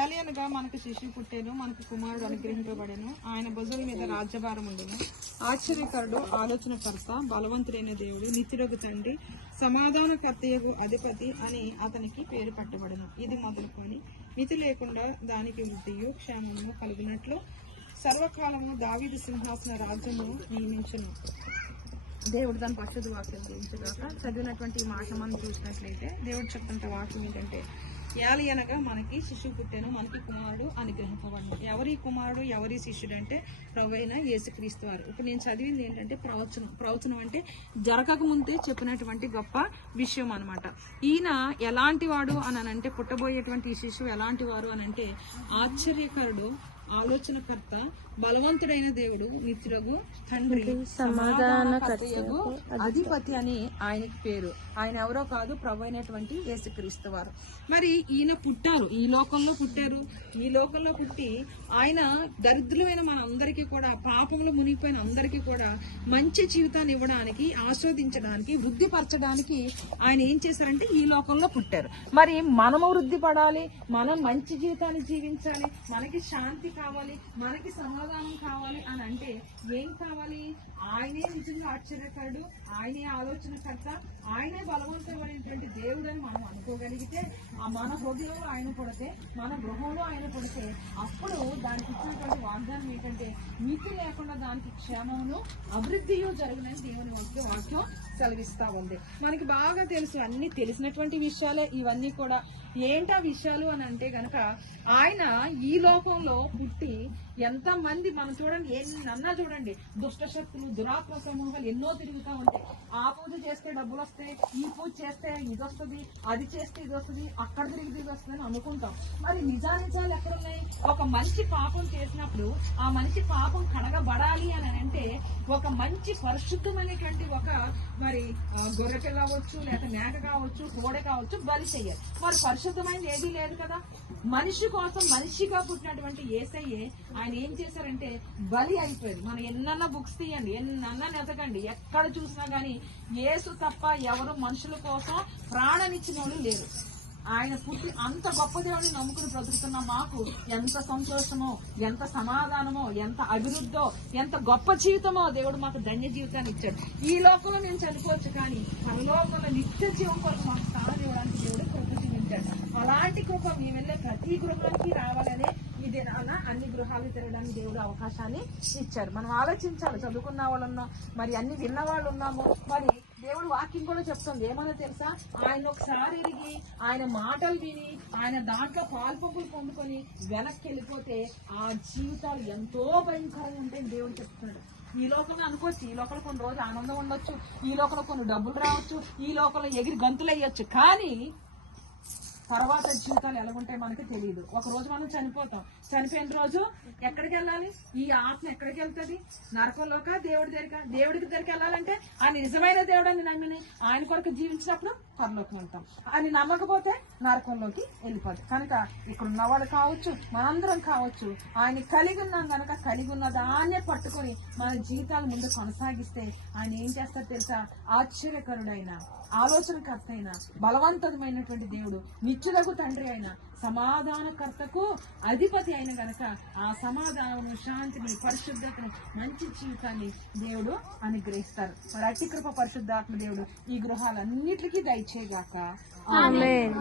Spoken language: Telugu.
ఏలియనగా మనకు శిశువు పుట్టెను, మనకు కుమారుడు అనుగ్రహింపబడెను. ఆయన భుజం మీద రాజ్యభారం ఉండెను. ఆశ్చర్యకరుడు, ఆలోచనకర్త, బలవంతుడైన దేవుడు, నిత్యుడగు తండ్రి, సమాధానకర్తయగు అధిపతి అని అతనికి పేరు పట్టబడెను. ఇది మొదలుకొని మితి లేకుండా దానికి వృద్ధియు క్షేమము కలిగినట్లు సర్వకాలము దావీదు సింహాసన రాజ్యమును నియమించును. దేవుడు దాని పరిశుద్ధ వాక్యం దీవించగాక. చదివినటువంటి ఈ మాట మనం చూసినట్లయితే దేవుడు చెప్తున్న వాక్యం ఏంటంటే, ఏలియనగా మనకి శిశువు పుట్టెను, మనకి కుమారుడు అనుగ్రహింపబడను. ఎవరి కుమారుడు, ఎవరి శిష్యుడు అంటే ప్రభువైన యేసుక్రీస్తు వారు. ఇప్పుడు నేను చదివింది ఏంటంటే ప్రవచనం అంటే జరగక ముందే చెప్పినటువంటి గొప్ప విషయం అనమాట. ఈయన ఎలాంటి వాడు అని అంటే, పుట్టబోయేటువంటి ఈ శిశువు ఎలాంటి వారు అని అంటే, ఆశ్చర్యకరుడు, ఆలోచనకర్త, బలవంతుడైన దేవుడు, నిత్యుడగు తండ్రి, సమాధానకర్తయగు అధిపతి అని ఆయనకి పేరు. ఆయన ఎవరో కాదు, ప్రభు అయినటువంటి యేసుక్రీస్తు వారు. మరి ఈయన పుట్టారు, ఈ లోకంలో పుట్టారు. ఈ లోకంలో పుట్టి ఆయన దరిద్రులైన మన అందరికీ కూడా, పాపంలో మునిగిపోయిన అందరికీ కూడా మంచి జీవితాన్ని ఇవ్వడానికి, ఆస్వాదించడానికి, వృద్ధిపరచడానికి ఆయన ఏం చేశారంటే ఈ లోకంలో పుట్టారు. మరి మనము వృద్ధి పడాలి, మనం మంచి జీవితాన్ని జీవించాలి, మనకి శాంతి కావాలి, మనకి సమాధానం కావాలి అని అంటే ఏం కావాలి? ఆయనే నిజంగా ఆశ్చర్యకరుడు, ఆయనే ఆలోచనకర్త, ఆయనే బలవంతమైనటువంటి దేవుడు అని మనం అనుకోగలిగితే, మన హృదయంలో ఆయన పుడితే, మన గృహంలో ఆయన పుడితే, అప్పుడు దానికి ఇచ్చినటువంటి వాగ్దానం ఏంటంటే మితి లేకుండా దానికి క్షేమమును అభివృద్ధియు జరుగునని దేవుని వాక్యం సెలవిస్తా ఉంది. మనకి బాగా తెలుసు, అన్ని తెలిసినటువంటి విషయాలే ఇవన్నీ కూడా. ఏంటా విషయాలు అని అంటే గనక, ఆయన ఈ లోకంలో పుట్టి ఎంతమంది మనం చూడండి, ఎన్నన్నా చూడండి, దుష్ట శక్తులు, దురాత్మ సమూహాలు ఎన్నో తిరుగుతూ ఉంటాయి. ఆ పూజ చేస్తే డబ్బులు వస్తాయి, ఈ పూజ చేస్తే ఇది వస్తుంది, అది చేస్తే ఇది వస్తుంది, అక్కడ తిరిగి ఇది వస్తుంది అని అనుకుంటాం. మరి నిజాలు ఎక్కడున్నాయి? ఒక మనిషి పాపం చేసినప్పుడు ఆ మనిషి పాపం కడగబడాలి అని అంటే ఒక మంచి పరిశుద్ధమైనటువంటి ఒక మరి గొర్రెపిల్ల కావచ్చు, లేక మేక కావచ్చు, కోడె కావచ్చు, బలి చెయ్యాలి. మరి పరిశుద్ధమైనది ఏదీ లేదు కదా. మనిషి కోసం మనిషిగా పుట్టినటువంటి యేసయ్యే ఆయన ఏం చేశారంటే బలి అయిపోయింది. మనం ఎన్నన్నా బుక్స్ తీయండి, ఎన్నన్నా నెతకండి, ఎక్కడ చూసినా గానీ యేసు తప్ప ఎవరు మనుషుల కోసం ప్రాణనిచ్చిన వాళ్ళు లేరు. ఆయన పుట్టి అంత గొప్ప దేవుడిని నమ్ముకుని బ్రతుకుతున్న మాకు ఎంత సంతోషమో, ఎంత సమాధానమో, ఎంత అభివృద్ధో, ఎంత గొప్ప జీవితమో దేవుడు మాకు ధన్య జీవితాన్ని ఇచ్చాడు. ఈ లోకంలో మేము చనిపోవచ్చు, కానీ పరలోకంలో నిత్య జీవం కొరకు మాకు స్థానం ఇవ్వడానికి దేవుడు కృప చూపించాడు. అలాంటి కృప మేము వెళ్ళే ప్రతి గృహానికి రావాలనే ఇదే అన్ని గృహాలు తిరగడానికి దేవుడు అవకాశాన్ని ఇచ్చారు. మనం ఆలోచించాలి, చదువుకున్న వాళ్ళు ఉన్నాం, మరి అన్ని విన్న వాళ్ళు ఉన్నాము. మరి దేవుడు వాక్యం కూడా చెప్తుంది, ఏమన్నా తెలుసా? ఆయన ఒకసారి ఎరిగి, ఆయన మాటలు విని, ఆయన దాంట్లో పాల్పొంపులు పొందుకొని వెనక్కి వెళ్ళిపోతే ఆ జీవితాలు ఎంతో భయంకరంగా ఉంటాయని దేవుడు చెప్తున్నాడు. ఈ లోకంలో అనుకోవచ్చు, ఈ లోకంలో కొన్ని రోజులు ఆనందం ఉండొచ్చు, ఈ లోకంలో కొన్ని డబ్బులు రావచ్చు, ఈ లోకంలో ఎగిరి గంతులు వేయొచ్చు, కానీ తర్వాత జీవితాలు ఎలాగుంటాయి మనకు తెలియదు. ఒక రోజు మనం చనిపోతాం, చనిపోయిన రోజు ఎక్కడికి వెళ్ళాలి? ఈ ఆత్మ ఎక్కడికి వెళ్తుంది? నరకంలోక, దేవుడికి దగ్గరికి వెళ్ళాలంటే ఆయన నిజమైన దేవుడని నమ్మిని ఆయన కొరకు జీవించినప్పుడు పరలోకి వెళ్తాం, అని నమ్మకపోతే నరకంలోకి వెళ్ళిపోతాం. కనుక ఇక్కడ ఉన్నవాళ్ళు కావచ్చు, మనందరం కావచ్చు, ఆయన కలిగి ఉన్నాం కనుక కలిగి ఉన్న దాన్నే పట్టుకొని మన జీవితాలు ముందు కొనసాగిస్తే ఆయన ఏం చేస్తారు తెలుసా? ఆశ్చర్యకరుడైన, ఆలోచనకర్త అయిన, బలవంతమైనటువంటి దేవుడు, నిత్యులకు తండ్రి అయిన, సమాధానకర్తకు అధిపతి అయిన గనక ఆ సమాధానం, శాంతిని, పరిశుద్ధతను, మంచి జీవితాన్ని దేవుడు అనుగ్రహిస్తారు. మరి అతి కృప పరిశుద్ధాత్మ దేవుడు ఈ గృహాలన్నిటికీ దయచేయగాక. ఆమేన్.